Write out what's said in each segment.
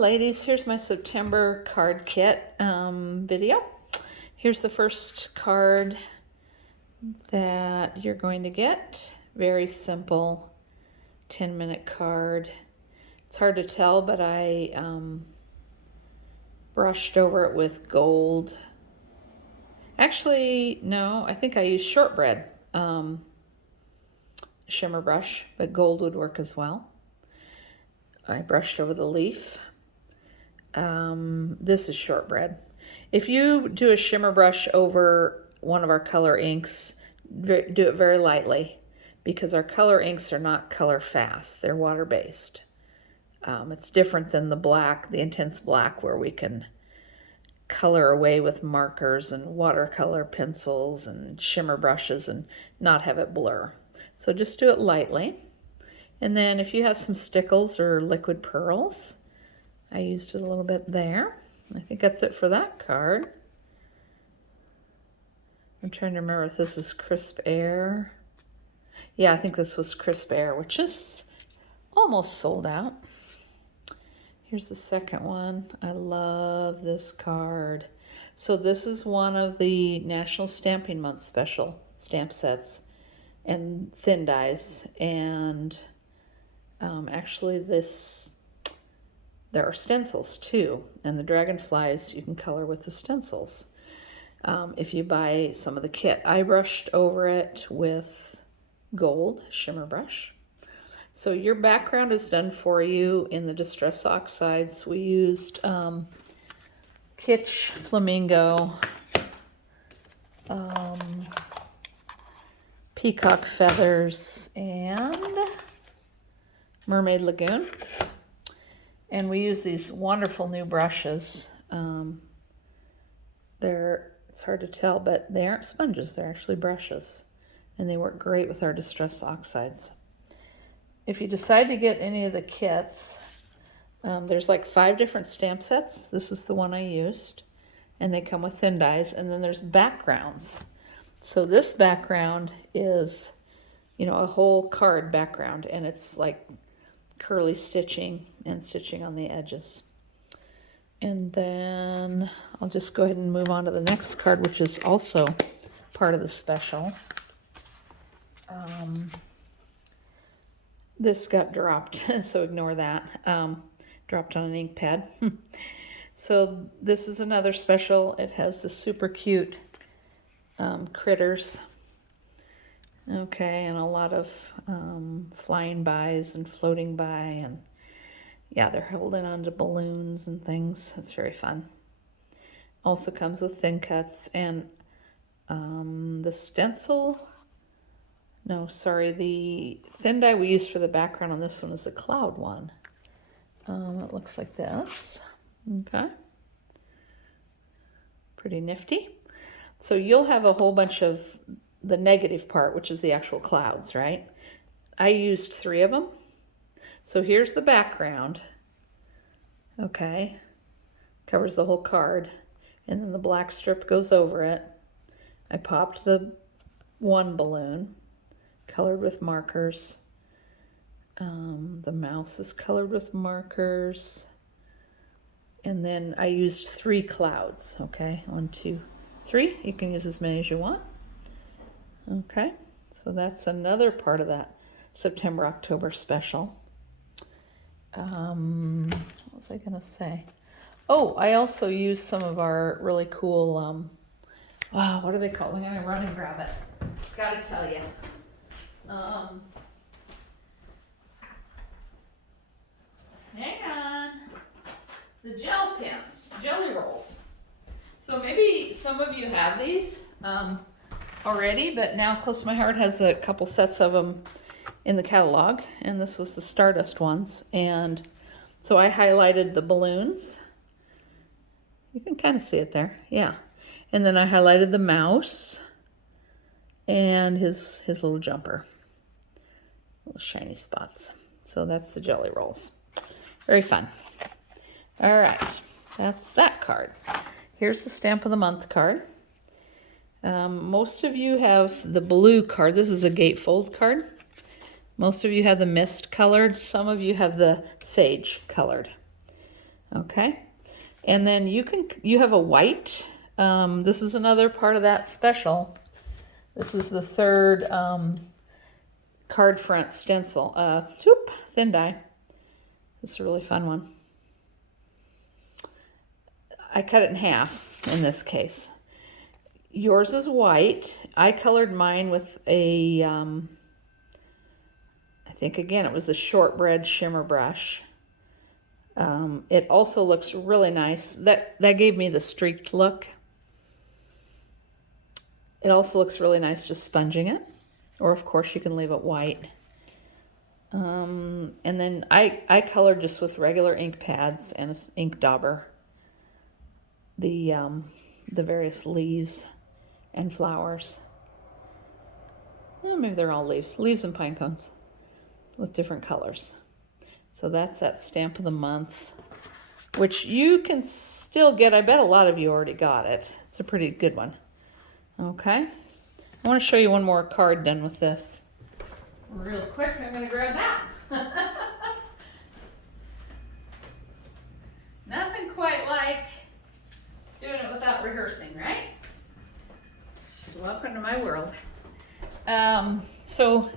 ladies, here's my September card kit video. Here's the first card that you're going to get. Very simple 10-minute card. It's hard to tell, but I brushed over it with gold. Actually, no, I think I used shortbread shimmer brush, but gold would work as well. I brushed over the leaf. This is shortbread. If you do a shimmer brush over one of our color inks, do it very lightly, because our color inks are not color fast. They're water-based. It's different than the black, the intense black, where we can color away with markers and watercolor pencils and shimmer brushes and not have it blur. So just do it lightly. And then if you have some stickles or liquid pearls, I used it a little bit there. I think that's it for that card. I'm trying to remember if this is Crisp Air. Yeah, I think this was Crisp Air, which is almost sold out. Here's the second one. I love this card. So this is one of the National Stamping Month special stamp sets and thin dies. And actually there are stencils too. And the dragonflies you can color with the stencils. If you buy some of the kit, I brushed over it with gold shimmer brush. So your background is done for you in the Distress Oxides. We used Kitsch Flamingo, Peacock Feathers, and Mermaid Lagoon. And we use these wonderful new brushes. It's hard to tell, but they aren't sponges, they're actually brushes. And they work great with our Distress Oxides. If you decide to get any of the kits, there's like 5 different stamp sets. This is the one I used. And they come with thin dies. And then there's backgrounds. So this background is, a whole card background. And it's like curly stitching and stitching on the edges. And then I'll just go ahead and move on to the next card, which is also part of the special. This got dropped, so ignore that. Dropped on an ink pad. So this is another special. It has the super cute critters. Okay, and a lot of flying bys and floating by, and yeah, they're holding onto balloons and things. It's very fun. Also comes with thin cuts and the stencil. No, sorry, the thin die we used for the background on this one is the cloud one. It looks like this. Okay. Pretty nifty. So you'll have a whole bunch of the negative part, which is the actual clouds, right? I used 3 of them. So here's the background. Okay. Covers the whole card. And then the black strip goes over it. I popped the one balloon, colored with markers. The mouse is colored with markers. And then I used 3 clouds, okay? 1, 2, 3. You can use as many as you want. Okay, so that's another part of that September-October special. What was I gonna say? Oh, I also used some of our really cool, wow, what are they called? I'm gonna run and grab it. Gotta tell you. Hang on. The gel pens, jelly rolls. So maybe some of you have these already, but now Close to My Heart has a couple sets of them in the catalog, and this was the Stardust ones. And so I highlighted the balloons. You can kind of see it there, yeah. And then I highlighted the mouse and his little jumper, little shiny spots. So that's the jelly rolls. Very fun. All right, that's that card. Here's the Stamp of the Month card. Most of you have the blue card. This is a gatefold card. Most of you have the mist colored. Some of you have the sage colored. Okay. And then you have a white. This is another part of that special. This is the third card front stencil. Thin die. This is a really fun one. I cut it in half in this case. Yours is white. I colored mine with a, I think again it was a shortbread shimmer brush. It also looks really nice. That gave me the streaked look. It also looks really nice just sponging it. Or of course you can leave it white. And then I colored just with regular ink pads and an ink dauber. The various leaves and flowers. Yeah, maybe they're all leaves and pine cones with different colors. So that's that stamp of the month, which you can still get. I bet a lot of you already got it. It's a pretty good one. Okay, I want to show you one more card done with this. Real quick, I'm going to grab that. Nothing quite like doing it without rehearsing, right? So welcome to my world. So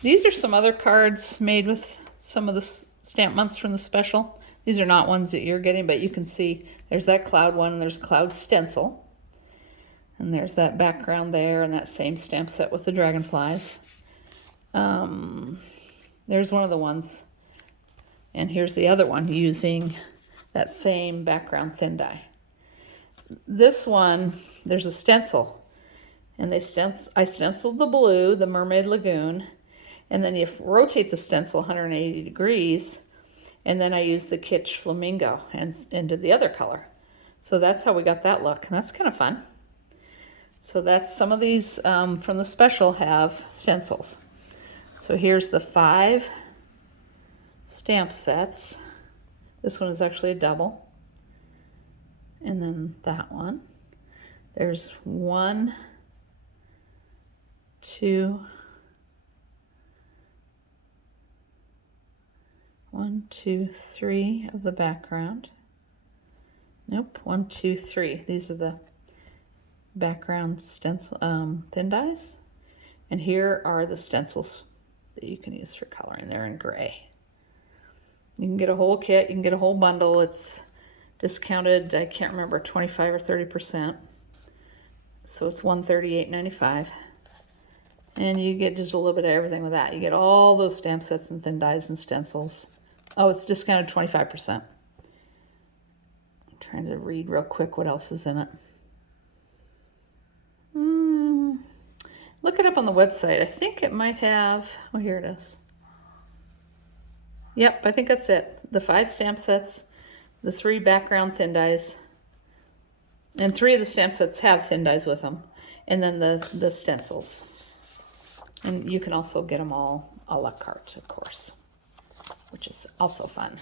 these are some other cards made with some of the stamp months from the special. These are not ones that you're getting, but you can see there's that cloud one and there's a cloud stencil. And there's that background there and that same stamp set with the dragonflies. There's one of the ones. And here's the other one using that same background thin die. This one, there's a stencil. And I stenciled the blue, the Mermaid Lagoon. And then you rotate the stencil 180 degrees. And then I used the Kitsch Flamingo and did the other color. So that's how we got that look. And that's kind of fun. So that's some of these from the special have stencils. So here's the 5 stamp sets. This one is actually a double. And then that one. There's 1, 2, 1, 2, 3 of the background. Nope, 1, 2, 3. These are the background stencil thin dies. And here are the stencils that you can use for coloring. They're in gray. You can get a whole kit, you can get a whole bundle. It's discounted, I can't remember, 25 or 30%. So it's $138.95. And you get just a little bit of everything with that. You get all those stamp sets and thin dies and stencils. Oh, it's discounted 25%. I'm trying to read real quick what else is in it. Look it up on the website. I think it might have, oh, here it is. Yep, I think that's it. The 5 stamp sets, the 3 background thin dies, and 3 of the stamp sets have thin dies with them, and then the stencils. And you can also get them all a la carte, of course, which is also fun.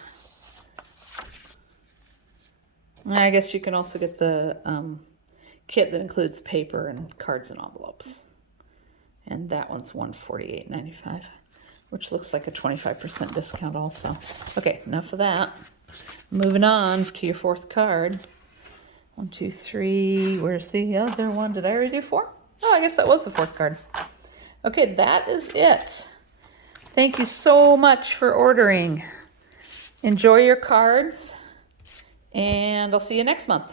And I guess you can also get the kit that includes paper and cards and envelopes. And that one's $148.95, which looks like a 25% discount also. Okay, enough of that. Moving on to your 4th card. 1, 2, 3. Where's the other one? Did I already do 4? Oh, I guess that was the 4th card. Okay, that is it. Thank you so much for ordering. Enjoy your cards, and I'll see you next month.